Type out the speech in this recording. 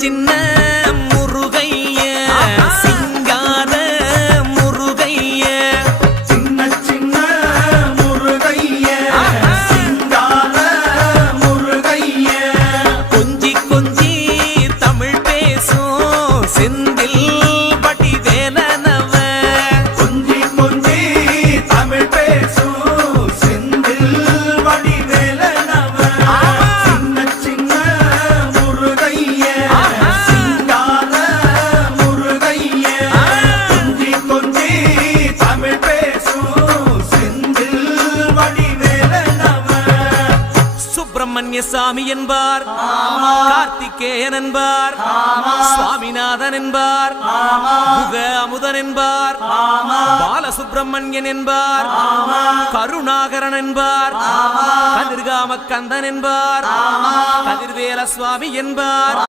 சின்ன முருகைய சிங்கார முருகைய சின்ன சின்ன முருகைய சிங்கார முருகைய கொஞ்சி கொஞ்சி தமிழ் பேசும் செந்தில் வடிவேலனவ கொஞ்சி கொஞ்சி தமிழ் பேசும் செந்தில் வடிவேலனவ சின்ன சின்ன முருகைய சிங்கார முருகைய கொஞ்சி கொஞ்சி தமிழ் பேசும் செந்தில் வடிவேலனவ சுப்பிரமணிய சாமி என்பார், கார்த்திகேயன் என்பார், சுவாமிநாதன் என்பார், முக அமுதன் என்பார், பாலசுப்பிரமணியன் என்பார், கருணாகரன் என்பார், கதிர்காம கந்தன் என்பார், கதிர்வேல சுவாமி என்பார்.